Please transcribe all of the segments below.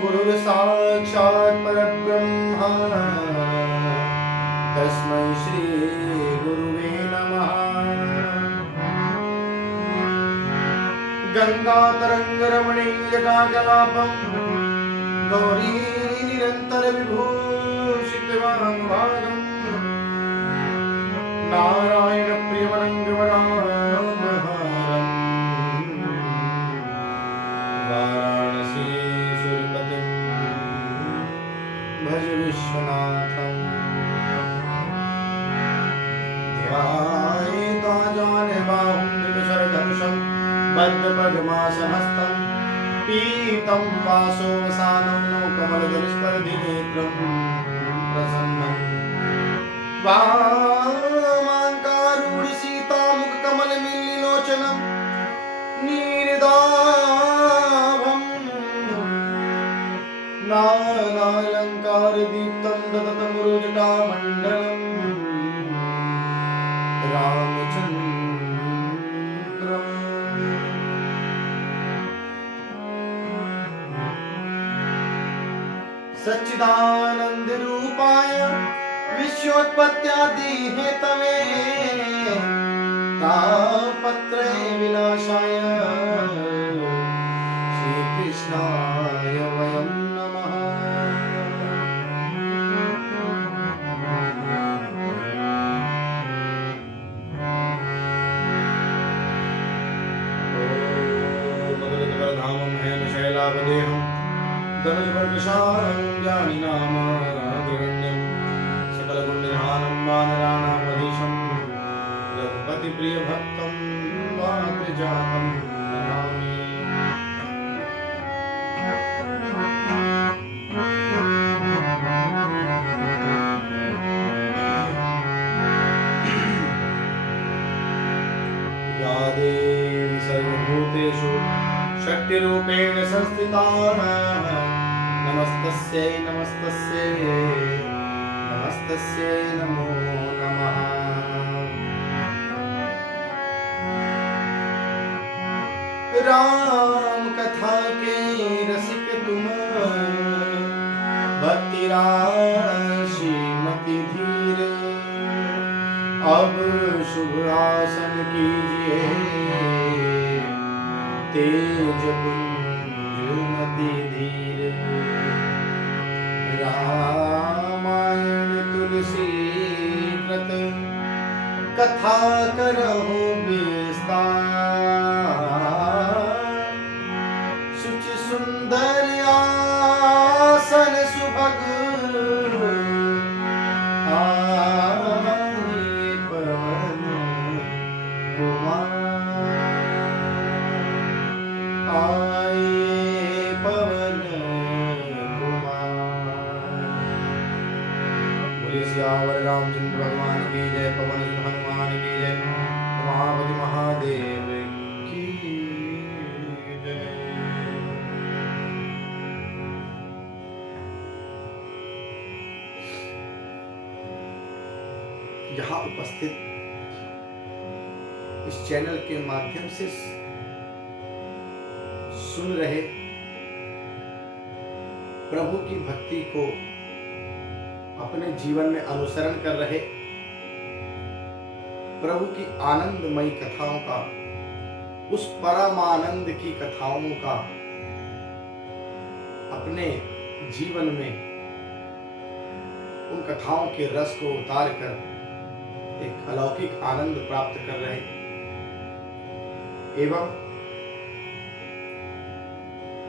गुरुर्साक्षात् परब्रह्म तस्मै श्री गुरुवे नमः। गंगातरंगरमणीयकाकलापं गौरी निरंतर विभूषितवाङ्भागम् नारायण प्रियमनङ्गवरानहारम् वाराणसी सुरपतिं भज विश्वनाथम्। ध्यायेता जानबाहुं धृतशरधनुषं बद्धपद्मासनस्थं पीतं वासोऽवसानं नो कमलदलस्पर्धिनेत्रं प्रसन्नम् वामाङ्कारूढ सीतामुखकमलमिल्लिलोचनं नीरदाभं नानालङ्कारदीप्तं ददतमुरुजटामण्डलम् रामचन्द्रम्। सच्चिदानन्दरूपाय विश्वोत्पत्त्यादि हेतवे तापत्रय विनाशाय श्रीकृष्णाय वयं नमः। ओम हेमशैलावदेहं धनुर्वर्गशालं ज्ञानिनामाग्रगण्यं सकलगुणनिधानं वानराणामधीशं रघुपतिप्रियभक्तं वातजातं नमामि। या देवी सर्वभूतेषु शक्तिरूपेण संस्थिता नमस्तस्यै नमस्तस्यै नमस्तस्यै नमो नमः। राम कथा के रसिक तुम भक्ति राशिमति धीर अब शुभ आसन कीजिए तेज पुंज मति धीर। रामायण तुलसी कृत कथा करहु विस्तार सुचि सुंदर आसन सुभग आए पवन कुमार आए पवन कुमार। बोलिए सियावर रामचंद्र भगवान की जय, पवन सुत हनुमान की जय, महाबली महादेव की जय। यहाँ उपस्थित इस चैनल के माध्यम से सुन रहे प्रभु की भक्ति को अपने जीवन में अनुसरण कर रहे प्रभु की आनंदमयी कथाओं का, उस परमानंद की कथाओं का अपने जीवन में उन कथाओं के रस को उतार कर एक अलौकिक आनंद प्राप्त कर रहे एवं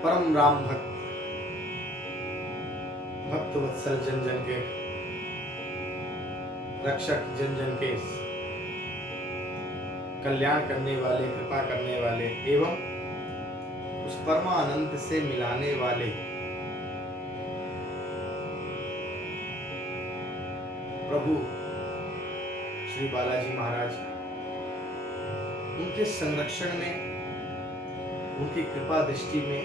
परम राम भक्त भक्त वत्सल जन जन के रक्षक, जन जन के कल्याण करने वाले, कृपा करने वाले एवं उस परमानंद से मिलाने वाले प्रभु श्री बालाजी महाराज, उनके संरक्षण में, उनकी कृपा दृष्टि में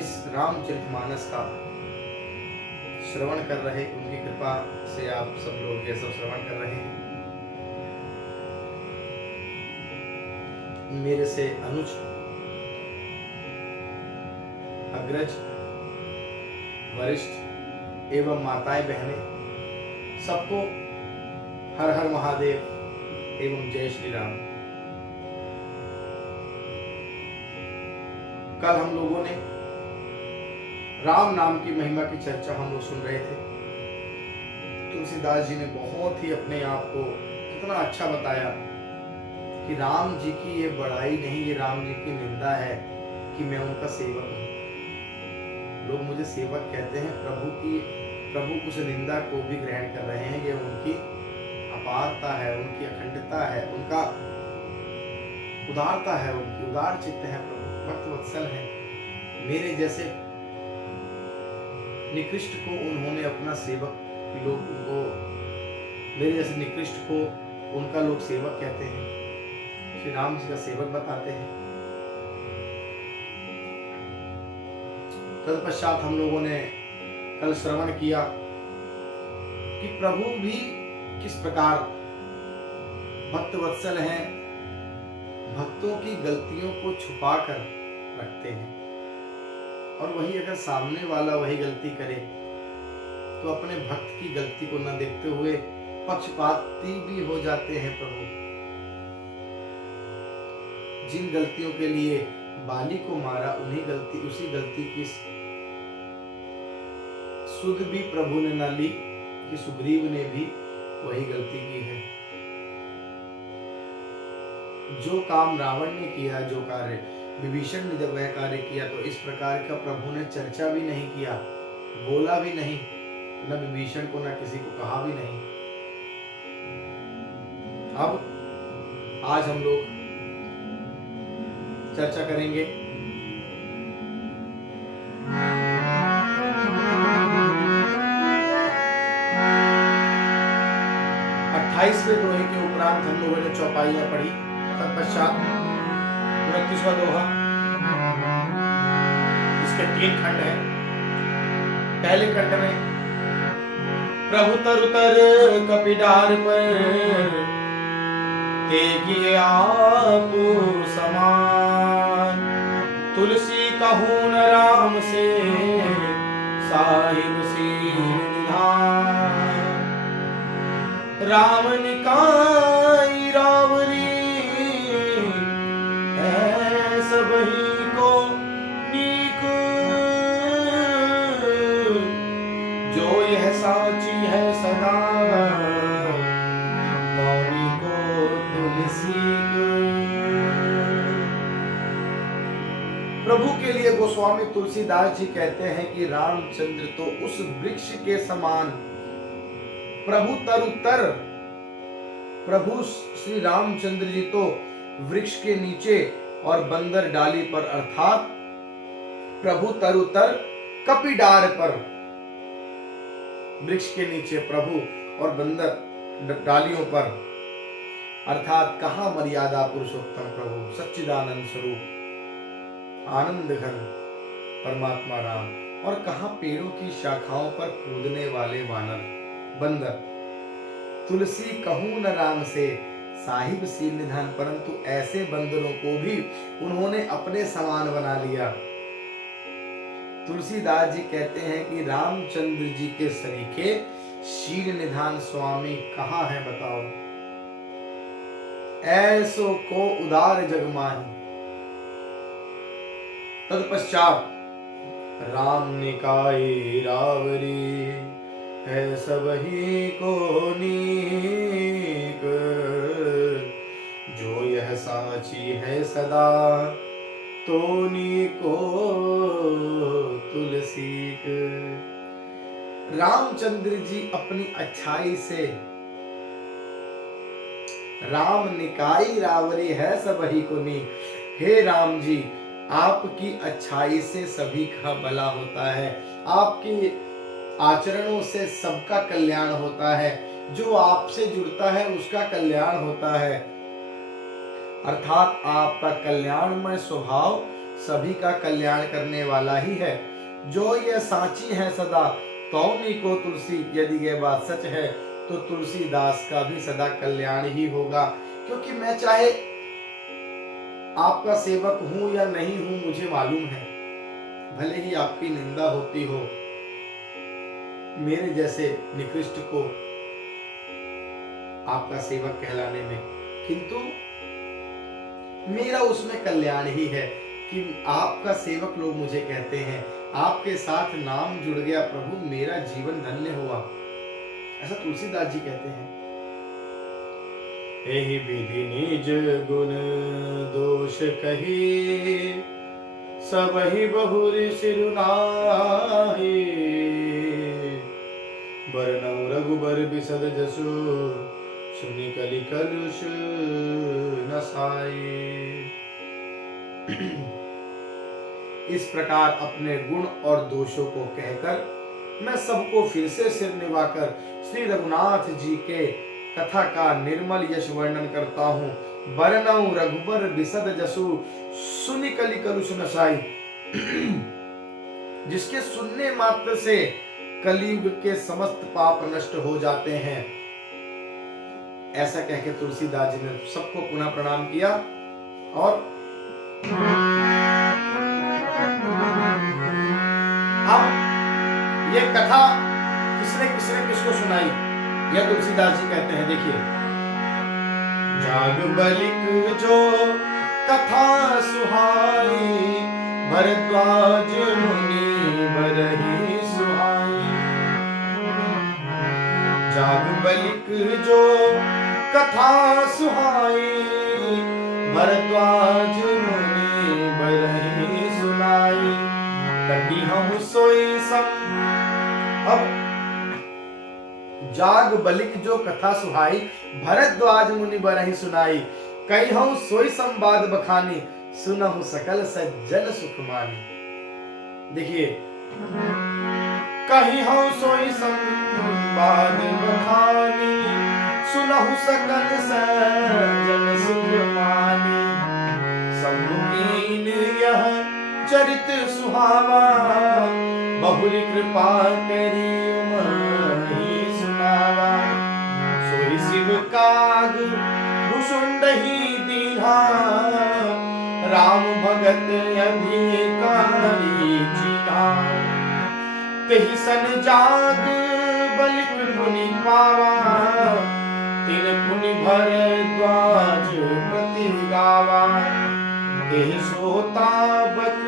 इस रामचरितमानस का श्रवण कर रहे, उनकी कृपा से आप सब लोग ये सब श्रवण कर रहे हैं। मेरे से अनुज, अग्रज वरिष्ठ एवं माताएं बहनें सबको हर हर महादेव एवं जय श्री राम। कल हम लोगों ने राम नाम की महिमा की चर्चा हम लोग सुन रहे थे। तुलसीदास जी ने बहुत ही अपने आप को कितना अच्छा बताया कि राम जी की ये बड़ाई नहीं, ये राम जी की निंदा है कि मैं उनका सेवक हूं। लोग मुझे सेवक कहते हैं, प्रभु उस निंदा को भी ग्रहण कर रहे हैं। ये उनकी अपारता है, उनकी अखंडता है, उनका उदारता है, उनकी उदार चित्त है। प्रभु भक्त वत्सल है। मेरे जैसे निकृष्ट को उन्होंने अपना सेवक, लोग उनको, मेरे जैसे निकृष्ट को उनका लोग सेवक कहते हैं, श्री राम जी का सेवक बताते हैं। तत्पश्चात हम लोगों ने कल श्रवण किया कि प्रभु भी किस प्रकार भक्त वत्सल हैं, भक्तों की गलतियों को छुपा कर रखते हैं, और वही अगर सामने वाला वही गलती करे तो अपने भक्त की गलती को न देखते हुए पक्षपाती भी हो जाते हैं। प्रभु जिन गलतियों के लिए बाली को मारा, उसी गलती की सुध भी प्रभु ने न ली कि सुग्रीव ने भी वही गलती की है। जो काम रावण ने किया, जो कार्य विभीषण ने जब वह कार्य किया, तो इस प्रकार का प्रभु ने चर्चा भी नहीं किया, बोला भी नहीं, न विभीषण को न किसी को कहा भी नहीं। अब आज हम लोग चर्चा करेंगे 28वें दोहे के उपरांत हम लोगों ने चौपाइयां पढ़ी। तत्पश्चात 29वां दोहा, इसके 3 खंड हैं। पहले खंड में प्रभु तरुतर कपिडार पर तेगी आप समान, तुलसी कहूँ न राम से साहिब सी निधान, राम निकाई रावरी है सबही को नीक, जो यह साची है सदा मौनी को तुलसी। प्रभु के लिए गोस्वामी तुलसीदास जी कहते हैं कि रामचंद्र तो उस वृक्ष के समान, प्रभु तरुतर, प्रभु श्री रामचंद्र जी तो वृक्ष के नीचे और बंदर डाली पर, अर्थात प्रभु तरुतर कपिडार पर, वृक्ष के नीचे प्रभु और बंदर डालियों पर, अर्थात कहां मर्यादा पुरुषोत्तम प्रभु सच्चिदानंद स्वरूप आनंद घन परमात्मा राम, और कहां पेड़ों की शाखाओं पर कूदने वाले वानर बंदर। तुलसी कहूं न राम से साहिब सी निधान, परंतु ऐसे बंदरों को भी उन्होंने अपने समान बना लिया। तुलसीदास जी कहते हैं कि रामचंद्र जी के सरीखे शील निधान स्वामी कहां है बताओ, ऐसो को उदार जगमाही। तत्पश्चात राम निकाय रावरी है सबही को नीक, जो यह साची है सदा तो नीको तुलसी। रामचंद्र जी अपनी अच्छाई से, राम निकाई रावरी है सबही को नीक, हे राम जी आपकी अच्छाई से सभी का भला होता है, आपकी आचरणों से सबका कल्याण होता है, जो आपसे जुड़ता है उसका कल्याण होता है, अर्थात आपका कल्याणमय स्वभाव सभी का कल्याण करने वाला ही है। जो यह साची है सदा तौनी को तुलसी, यदि यह बात सच है तो तुलसीदास का भी सदा कल्याण ही होगा, क्योंकि मैं चाहे आपका सेवक हूं या नहीं हूं मुझे मालूम है, भले ही आपकी निंदा होती हो, मेरे जैसे निकृष्ट को आपका सेवक कहलाने में, किंतु मेरा उसमें कल्याण ही है कि आपका सेवक लोग मुझे कहते हैं, आपके साथ नाम जुड़ गया प्रभु, मेरा जीवन धन्य हुआ। ऐसा तुलसीदास जी कहते हैं। एहि विधि निज गुण दोष कही, सबहि बहुरि सिरुनाहि। बरनउँ रघुबर बिसद जसु, सुनि कलि कलुष नसाए। इस प्रकार अपने गुण और दोषों को कहकर मैं सबको फिर से सिर निभाकर श्री रघुनाथ जी के कथा का निर्मल यश वर्णन करता हूँ। बरनउँ रघुबर बिसद जसु, सुनि कलि कलुष नसाई। जिसके सुनने मात्र से कलयुग के समस्त पाप नष्ट हो जाते हैं। ऐसा कह के तुलसीदास जी ने सबको पुनः प्रणाम किया और अब ये कथा किसने किसको सुनाई, यह तुलसीदास जी कहते हैं। देखिए, जाग बलिक जो कथा सुहाई, भरद्वाज मुनि बरहि सुहाई। जाग बलिक जो कथा सुहाई, भरद्वाज मुनि बरहि सुनाई। कटी हम सोई सम। अब जाग बलिक जो कथा सुहाई, भरद्वाज मुनि बरहि सुनाई। कई हूँ सोई संवाद बखानी, सुनहु सकल सज्जन सुख मानी। देखिए, कहीं हूँ सोई संवाद बखानी, सुनहु सकल सज्जन सुख मानी। सम्मुखीन यह चरित सुहावा, बहुरी कृपा करी उमहि सुनावा। सोई शिव काग भुसुंडहि दीन्हा, राम भगत अधिकारी जीना। तेहि सन जाग बलिक मुनि पावा, तिन पुनि भरद्वाज प्रति गावा। तेहि सोताबक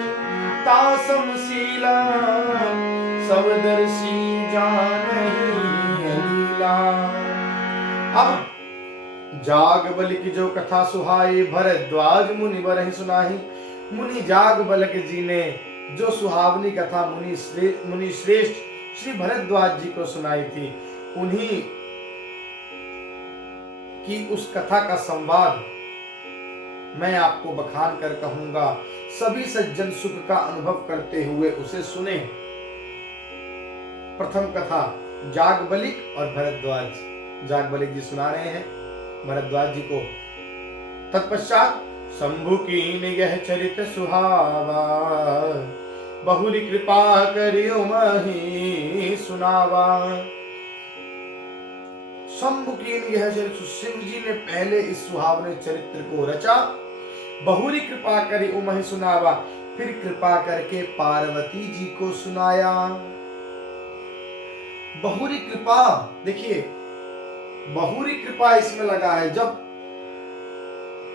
तासमशीला, सब दर्शी जानहि लीला। अब जाग बलिक जो कथा सुहाई, भरद्वाज मुनि बरहि सुनाही। मुनि जाग बलिक जी ने जो सुहावनी कथा मुनि श्रेष्ठ श्री भरद्वाज जी को सुनाई थी, उन्हीं की उस कथा का संवाद मैं आपको बखान कर कहूंगा। सभी सज्जन सुख का अनुभव करते हुए उसे सुने। प्रथम कथा जाग बलिक और भरद्वाज। जाग बलिक जी सुना रहे हैं भरद्वाज जी को। तत्पश्चात शंभु कीन यह चरित सुहावा, बहुरी कृपा करियो मही सुनावा। शंभु कीन यह चरित, शिव जी ने पहले इस सुहावने चरित्र को रचा, बहुरी कृपा करी उमहि सुनावा। फिर कृपा करके पार्वती जी को सुनाया। बहुरी कृपा, देखिए बहुरी कृपा इसमें लगा है। जब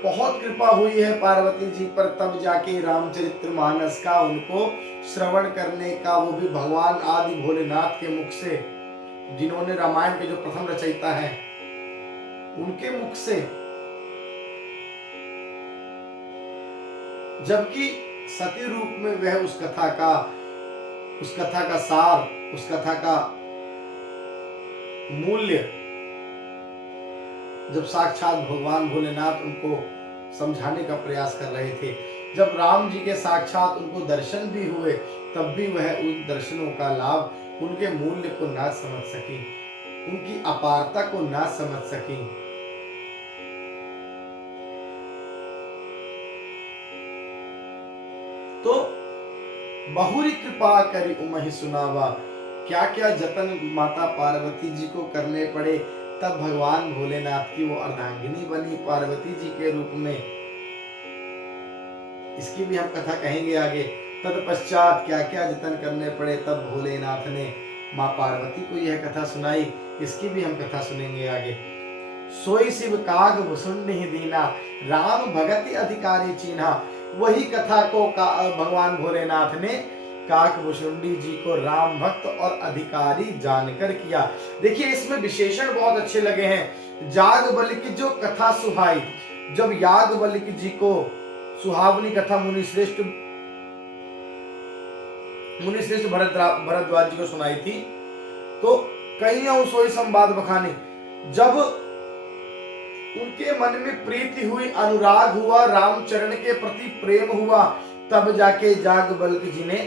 बहुत कृपा हुई है पार्वती जी पर, तब जाके रामचरित्र मानस का उनको श्रवण करने का, वो भी भगवान आदि भोलेनाथ के मुख से, जिन्होंने रामायण के जो प्रथम रचयिता हैं उनके मुख से। जबकि सती रूप में वह उस कथा का सार, उस कथा का मूल्य जब साक्षात भगवान भोलेनाथ उनको समझाने का प्रयास कर रहे थे, जब राम जी के साक्षात उनको दर्शन भी हुए, तब भी वह उन दर्शनों का लाभ, उनके मूल्य को ना समझ सकी, उनकी अपारता को ना समझ सकी। तो बहुरी कृपा करी उमहि सुनावा। क्या क्या जतन माता पार्वती जी को करने पड़े, तब भगवान भोलेनाथ की वो अर्धांगिनी बनी पार्वती जी के रूप में। इसकी भी हम कथा कहेंगे आगे। तत्पश्चात क्या क्या जतन करने पड़े, तब भोलेनाथ ने माँ पार्वती को यह कथा सुनाई। इसकी भी हम कथा सुनेंगे आगे। सोई शिव काग भुसुंड ही दीना, राम भगति अधिकारी चीन्हा। वही कथा को भगवान भोलेनाथ ने काकभुसुंडी जी को राम भक्त और अधिकारी जानकर किया। देखिए इसमें विशेषण बहुत अच्छे लगे हैं। याज्ञवल्क्य जो कथा सुहाई, जब याज्ञवल्क्य जी को सुहावनी कथा मुनिश्रेष्ठ भरद्वाज जी को सुनाई थी, तो कहीं सोई संवाद बखाने, जब उनके मन में प्रीति हुई, अनुराग हुआ, रामचरण के प्रति प्रेम हुआ, तब जाके याज्ञवल्क्य जी ने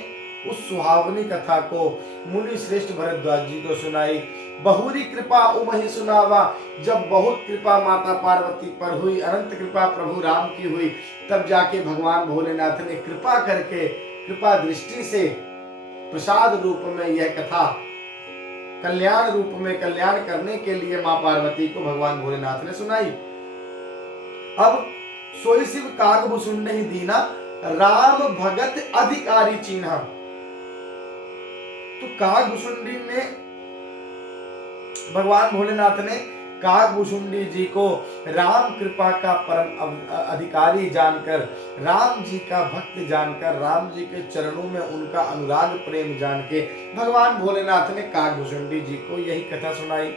उस सुहावनी कथा को मुनि श्रेष्ठ भरद्वाज जी को सुनाई। बहुरी कृपा उमहि सुनावा, जब बहुत कृपा माता पार्वती पर हुई, अनंत कृपा प्रभु राम की हुई, तब जाके भगवान भोलेनाथ ने कृपा करके, कृपा दृष्टि से प्रसाद रूप में यह कथा कल्याण रूप में कल्याण करने के लिए मां पार्वती को भगवान भोलेनाथ ने सुनाई। अब सोई शिव कागभुसुंड ही दीना, राम भगत अधिकारी चीन्हा। तो कागभुसुंडी ने, भगवान भोलेनाथ ने काकभुसुंडी जी को राम कृपा का परम अधिकारी जानकर, राम जी का भक्त जानकर, राम जी के चरणों में उनका अनुराग प्रेम जान के भगवान भोलेनाथ ने काकभुसुंडी जी को यही कथा सुनाई।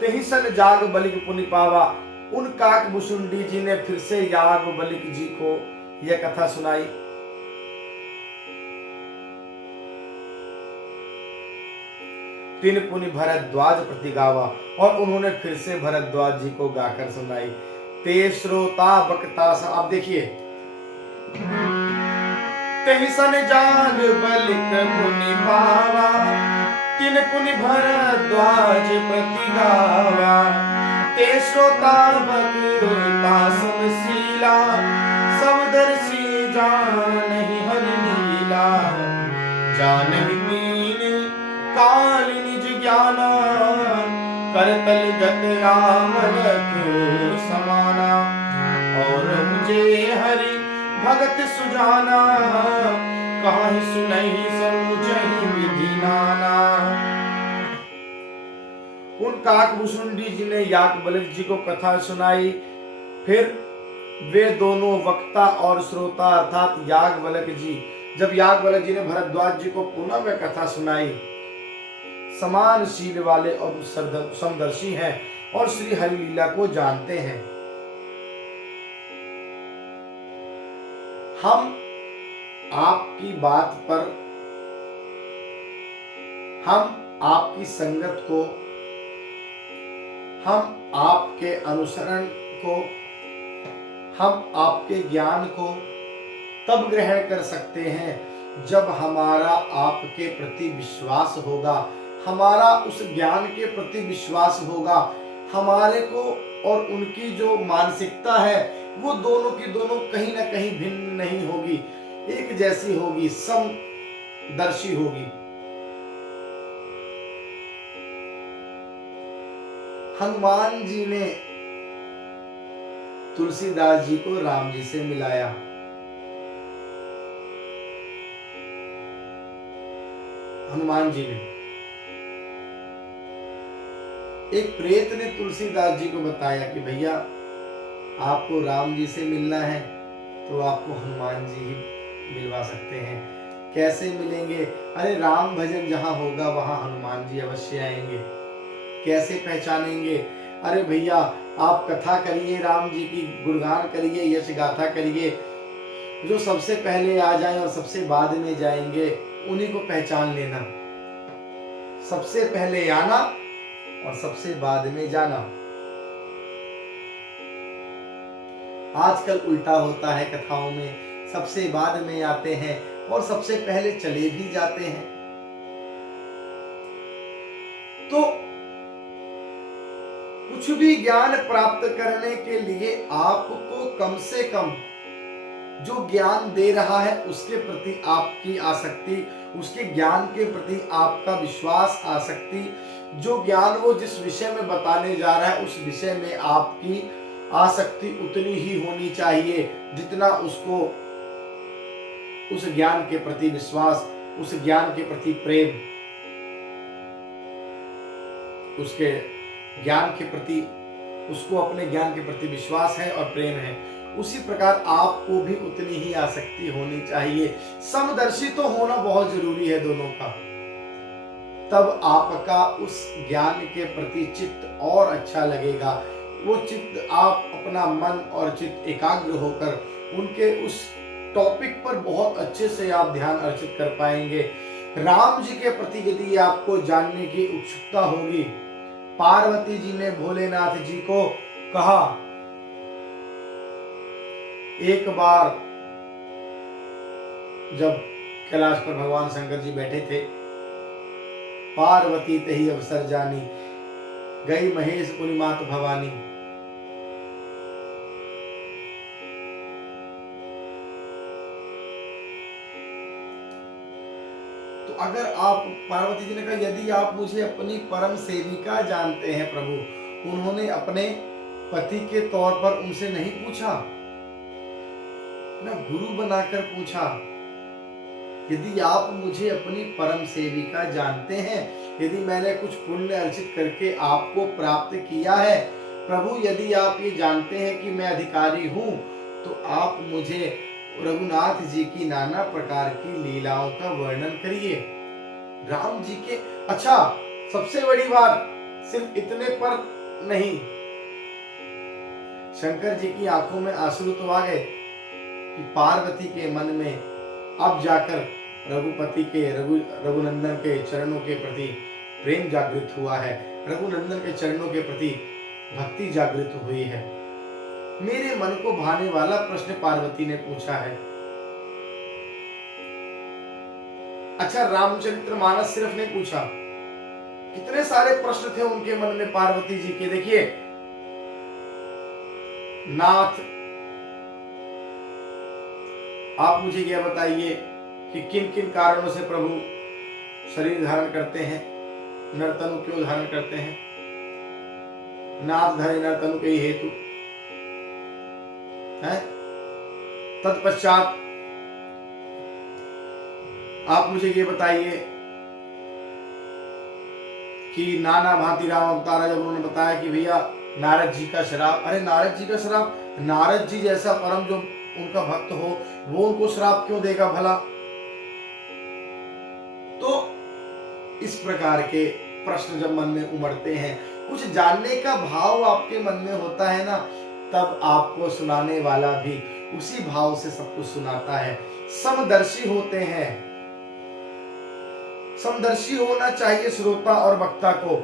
तेहि सन याज्ञवल्क्य पुनि पावा, उन काकभुसुंडी जी ने फिर से याज्ञवल्क्य जी को यह कथा सुनाई। तीन पुनि भरद्वाज प्रति गावा, और उन्होंने फिर से भरद्वाज जी को गाकर सुनाई। ते श्रोता बक्ता। अब देखिए, तेहि सन याज्ञवल्क्य पुनि पावा, तीन पुनि भरद्वाज प्रति गावा। ते श्रोता बक्ता समशीला, समदर्शी जानहि हरि लीला। जानहि कीन काल निज ज्ञाना, करतल गत राम लखन समाना। और मुझे हरि भगत सुजाना, कहाहि सुनहि समुझहि विधि नाना। उन काकभुसुंडी जी ने याज्ञवल्क्य जी को कथा सुनाई। फिर वे दोनों वक्ता और श्रोता अर्थात याज्ञवल्क्य जी, जब याज्ञवल्क्य जी ने भरद्वाज जी को पुनः वह कथा सुनाई, समान शील वाले और समदर्शी हैं और श्री हरि लीला को जानते हैं। हम आपकी बात पर, हम आपकी संगत को, हम आपके अनुसरण को, हम आपके ज्ञान को तब ग्रहण कर सकते हैं जब हमारा आपके प्रति विश्वास होगा, हमारा उस ज्ञान के प्रति विश्वास होगा, हमारे को और उनकी जो मानसिकता है वो दोनों की दोनों कहीं ना कहीं भिन्न नहीं होगी, एक जैसी होगी, समदर्शी होगी। हनुमान जी ने तुलसीदास जी को राम जी से मिलाया। हनुमान जी ने, एक प्रेत ने तुलसीदास जी को बताया कि भैया आपको राम जी से मिलना है तो आपको हनुमान जी ही मिलवा सकते हैं। कैसे मिलेंगे? अरे राम भजन जहां होगा वहां हनुमान जी अवश्य आएंगे। कैसे पहचानेंगे? अरे भैया आप कथा करिए, राम जी की गुणगान करिए, यश गाथा करिए, जो सबसे पहले आ जाए और सबसे बाद में जाएंगे उन्हीं को पहचान लेना। सबसे पहले आना और सबसे बाद में जाना। आजकल उल्टा होता है कथाओं में, सबसे बाद में आते हैं और सबसे पहले चले भी जाते हैं। तो कुछ भी ज्ञान प्राप्त करने के लिए आपको कम से कम जो ज्ञान दे रहा है उसके प्रति आपकी आसक्ति, उसके ज्ञान के प्रति आपका विश्वास, आसक्ति, जो ज्ञान वो जिस विषय में बताने जा रहा है उस विषय में आपकी आसक्ति उतनी ही होनी चाहिए जितना उसको उस ज्ञान के प्रति विश्वास, उस ज्ञान के प्रति प्रेम, उसके ज्ञान के प्रति, उसको अपने ज्ञान के प्रति विश्वास है और प्रेम है, उसी प्रकार आपको भी उतनी ही आसक्ति होनी चाहिए। समदर्शी तो होना बहुत जरूरी है दोनों का, तब आपका उस ज्ञान के प्रति चित्त और अच्छा लगेगा। वो चित्त, आप अपना मन और चित्त एकाग्र होकर उनके उस टॉपिक पर बहुत अच्छे से आप ध्यान अर्चित कर पाएंगे। राम जी के प्रति यदि आपको जानने की उत्सुकता होगी, पार्वती जी ने भोलेनाथ जी को कहा, एक बार जब कैलाश पर भगवान शंकर जी बैठे थे, पार्वती तही अवसर जानी, गई महेश पुनि मात भवानी। तो अगर आप, पार्वती जी ने कहा, यदि आप मुझे अपनी परम सेविका जानते हैं प्रभु, उन्होंने अपने पति के तौर पर उनसे नहीं पूछा, ना गुरु बनाकर पूछा, यदि आप मुझे अपनी परम सेविका जानते हैं, यदि मैंने कुछ पुण्य अर्जित करके आपको प्राप्त किया है प्रभु, यदि आप ये जानते हैं कि मैं अधिकारी हूं, तो आप मुझे रघुनाथ जी की नाना प्रकार की लीलाओं का वर्णन करिए। राम जी के, अच्छा सबसे बड़ी बात, सिर्फ इतने पर नहीं, शंकर जी की आंखों में आंसू तो आ गए कि पार्वती के मन में अब जाकर रघुपति के, रघुनंदन के चरणों के प्रति प्रेम जागृत हुआ है, रघुनंदन के चरणों के प्रति भक्ति जागृत हुई है। मेरे मन को भाने वाला प्रश्न पार्वती ने पूछा है। अच्छा, रामचरितमानस सिर्फ नहीं पूछा, कितने सारे प्रश्न थे उनके मन में पार्वती जी के। देखिए, नाथ आप मुझे यह बताइए कि किन किन कारणों से प्रभु शरीर धारण करते हैं, नर्तनु क्यों धारण करते हैं, नाथ धरे नर्तनु के हेतु है। तत्पश्चात आप मुझे ये बताइए कि नाना भांति राम अवतारा, जब उन्होंने बताया कि भैया नारद जी का श्राप, अरे नारद जी का श्राप, नारद जी जैसा परम जो उनका भक्त हो वो उनको श्राप क्यों देगा भला। तो इस प्रकार के प्रश्न जब मन में उमड़ते हैं, कुछ जानने का भाव आपके मन में होता है ना, तब आपको सुनाने वाला भी उसी भाव से सब कुछ सुनाता है। समदर्शी होते हैं, समदर्शी होना चाहिए श्रोता और वक्ता को।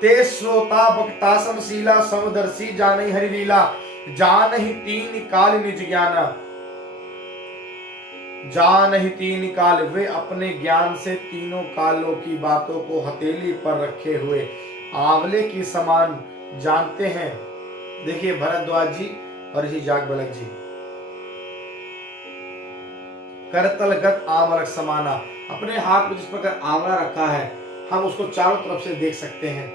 ते श्रोता वक्ता समशीला, समदर्शी जाने हरि लीला, जान ही तीन काल निज ज्ञान, जान ही तीन काल, वे अपने ज्ञान से तीनों कालों की बातों को हथेली पर रखे हुए आंवले की समान जानते हैं। देखिए भरद्वाज जी और ऋषि जागबलक जी, करतलगत आंवलक समाना, अपने हाथ में जिस प्रकार आंवला रखा है हम उसको चारों तरफ से देख सकते हैं,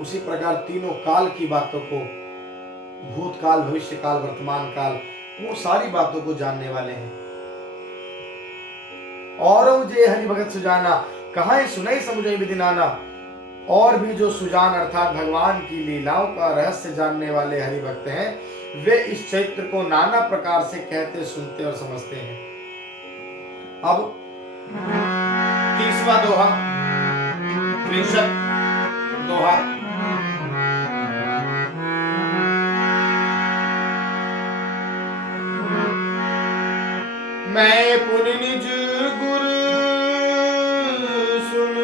उसी प्रकार तीनों काल की बातों को, भूतकाल, भविष्य काल, वर्तमान काल, वो सारी बातों को जानने वाले हैं। और मुझे हरि भगत सुजाना, कहाँ सुनई समुझई विधि नाना, और भी जो सुजान अर्थात भगवान की लीलाओं का रहस्य जानने वाले हरि भक्त हैं, वे इस चैत्र को नाना प्रकार से कहते, सुनते और समझते हैं। अब 30वां दोहा, 63 दोहा। मैं पुनि निज गुर सुन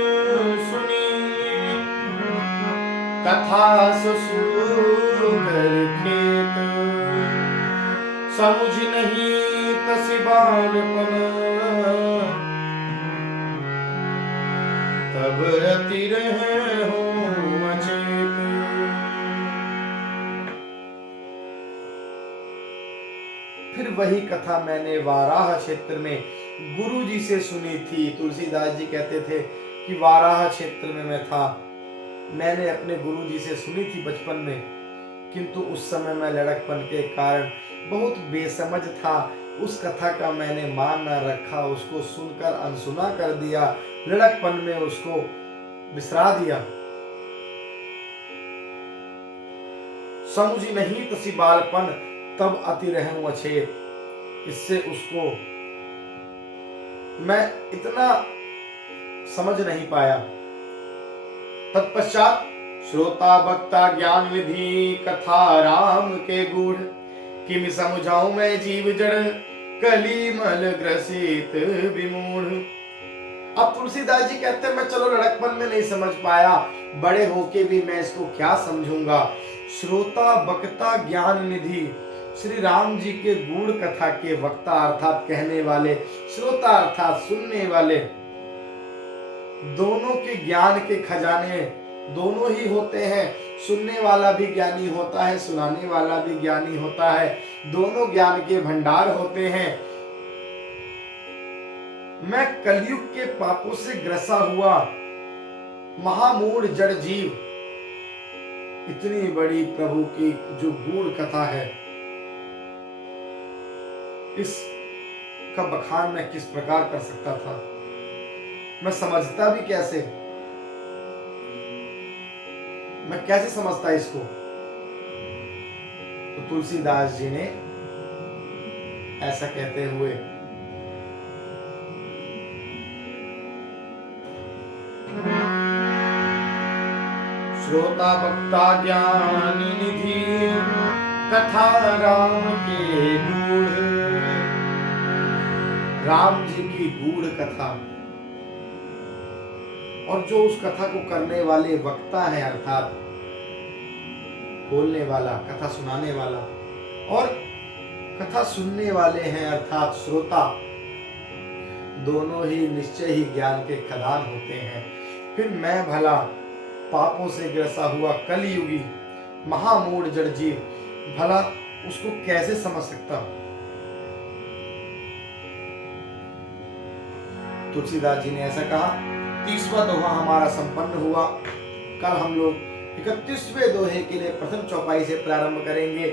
सुनी, कथा सुसूकर खेत, समुझ नहीं कसी बालपन, तब रति रहे हो अचेत। फिर वही कथा मैंने वाराह क्षेत्र में गुरु जी से सुनी थी। तुलसीदास जी कहते थे कि वाराह क्षेत्र में मैं था, मैंने अपने गुरु जी से सुनी थी बचपन में, किंतु उस समय मैं लड़कपन के कारण बहुत बेसमझ था, उस कथा का मैंने मान न रखा, उसको सुनकर अनसुना कर दिया, लड़कपन में उसको बिसरा दिया। समझी नहीं तसी बालपन, तब अति रहूं अछेत। इससे उसको मैं इतना समझ नहीं पाया। तत्पश्चात श्रोता वक्ता ज्ञान निधि, कथा राम के गूढ़। किम समझाऊं मैं जीव जड़, कली मल ग्रसित विमूढ़। अब तुलसीदास जी कहते हैं मैं चलो लड़कपन में नहीं समझ पाया, बड़े होके भी मैं इसको क्या समझूंगा। श्रोता वक्ता ज्ञान निधि, श्री राम जी के गूढ़ कथा के वक्ता अर्थात कहने वाले, श्रोता अर्थात सुनने वाले, दोनों के ज्ञान के खजाने दोनों ही होते हैं। सुनने वाला भी ज्ञानी होता है, सुनाने वाला भी ज्ञानी होता है, दोनों ज्ञान के भंडार होते हैं। मैं कलयुग के पापों से ग्रसा हुआ महामूढ़ जड़ जीव, इतनी बड़ी प्रभु की जो गूढ़ कथा है, इस का बखान मैं किस प्रकार कर सकता था, मैं समझता भी कैसे, मैं कैसे समझता इसको। तो तुलसीदास जी ने ऐसा कहते हुए श्रोता वक्ता ज्ञान निधि, कथा राम के गूढ़। राम जी की गूढ़ कथा और जो उस कथा को करने वाले वक्ता है अर्थात बोलने वाला, कथा सुनाने वाला, और कथा सुनने वाले हैं अर्थात श्रोता, दोनों ही निश्चय ही ज्ञान के खदान होते हैं। फिर मैं भला पापों से ग्रसा हुआ कलयुगी महामूढ़ जड़ जीव, भला उसको कैसे समझ सकता। तुलसीदास जी ने ऐसा कहा। 30वां दोहा हमारा संपन्न हुआ। कल हम लोग 31वें दोहे के लिए प्रथम चौपाई से प्रारंभ करेंगे।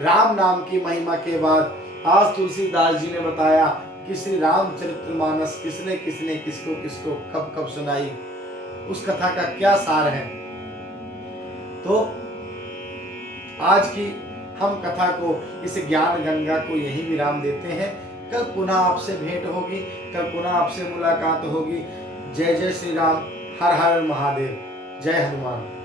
राम नाम की महिमा के बाद आज तुलसीदास जी ने बताया कि श्री रामचरितमानस किसने किसने किसको किसको कब कब सुनाई, उस कथा का क्या सार है। तो आज की हम कथा को, इस ज्ञान गंगा को यही विराम देते हैं। कल पुनः आपसे भेंट होगी, कल पुनः आपसे मुलाकात होगी। जय जय श्री राम, हर हर महादेव, जय हनुमान।